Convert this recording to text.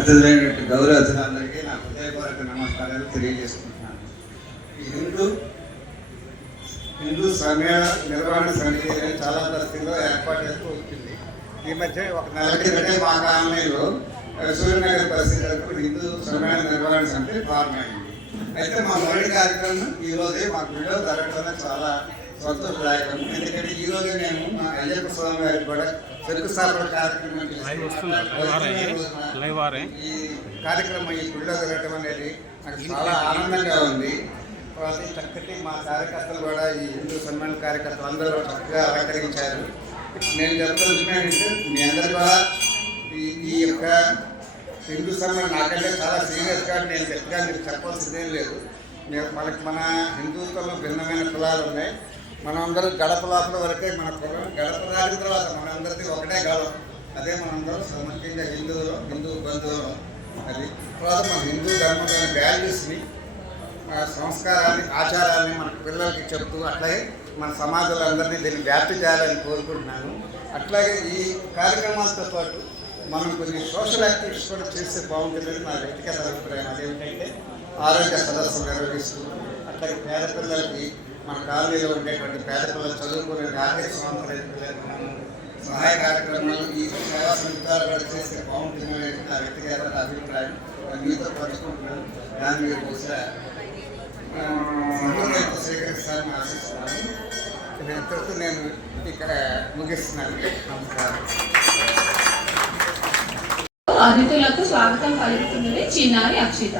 అతిథులైనటువంటి గౌరవ అతిథులందరికీ నా హృదయపూర్వక నమస్కారాలు తెలియజేసుకుంటున్నాను. ఈ హిందూ సమ్మేళన నిర్వహణ సమితి అనేది చాలా పరిస్థితుల్లో ఏర్పాటు చేస్తూ వచ్చింది. ఈ మధ్య ఒక నెల క్రితమే మా కాలనీలో సూర్యనగర్ పరిస్థితులకు హిందూ సమ్మేళన నిర్వహణ సమితి ఫార్మ్ అయింది. అయితే మా మొదటి కార్యక్రమం ఈరోజే మాకు వీడియో జరగడం చాలా సంతోషదాయకం. ఎందుకంటే ఈరోజు మేము మా అయ్యప్ప స్వామి గారికి కూడా శంకుస్థాపన కార్యక్రమం ఈ కార్యక్రమం ఈ గుడిలో జరగడం అనేది నాకు చాలా ఆనందంగా ఉంది. తర్వాత చక్కటి మా కార్యకర్తలు కూడా ఈ హిందూ సమ్మేళన కార్యకర్తలు అందరూ చక్కగా అలంకరించారు. నేను చెప్తానంటే మీ అందరూ కూడా ఈ యొక్క హిందూ సమ్మేళనం నాకంటే చాలా సీరియస్గా నేను పెద్దగా మీకు చెప్పాల్సిందేం లేదు. మనకి మన హిందుత్వంలో భిన్నమైన కులాలు ఉన్నాయి. మనందరూ గడప లోపల వరకే మన కులం, గడప దాటిన తర్వాత మనందరికీ ఒకటే గడప. అదే మనందరూ సమర్థంగా హిందూ బంధువులు. అది తర్వాత మన హిందూ ధర్మంలోని వాల్యూస్ని, సంస్కారాన్ని, ఆచారాన్ని మన పిల్లలకి చెప్తూ అట్లాగే మన సమాజంలో అందరినీ దీన్ని వ్యాప్తి చేయాలని కోరుకుంటున్నాను. అట్లాగే ఈ కార్యక్రమాలతో పాటు మనం కొన్ని సోషల్ యాక్టివిటీస్ కూడా చేస్తే బాగుంటుందని నా వ్యక్తిగత అభిప్రాయం. అదేమిటంటే ఆరోగ్య సదస్సులు నిర్వహిస్తూ అట్లాగే పేద పిల్లలకి మన కాలనీలో ఉండేటువంటి పేద పిల్లలు చదువుకునే ఆర్థిక స్వాతంత్రం సహాయ కార్యక్రమాలు ఈ సేవా సంస్థలు కూడా చేస్తే బాగుంటుందనేది నా వ్యక్తిగత అభిప్రాయం. మీతో పంచుకుంటున్నాను. దాన్ని మీరు బహుశా స్వీకరిస్తారని ఆశిస్తున్నాను. ఇంతటితో నేను ఇక్కడ ముగిస్తున్నాను. నమస్కారం. అతిథులకు స్వాగతం పలుకుతున్నది చిన్నారి అక్షిత.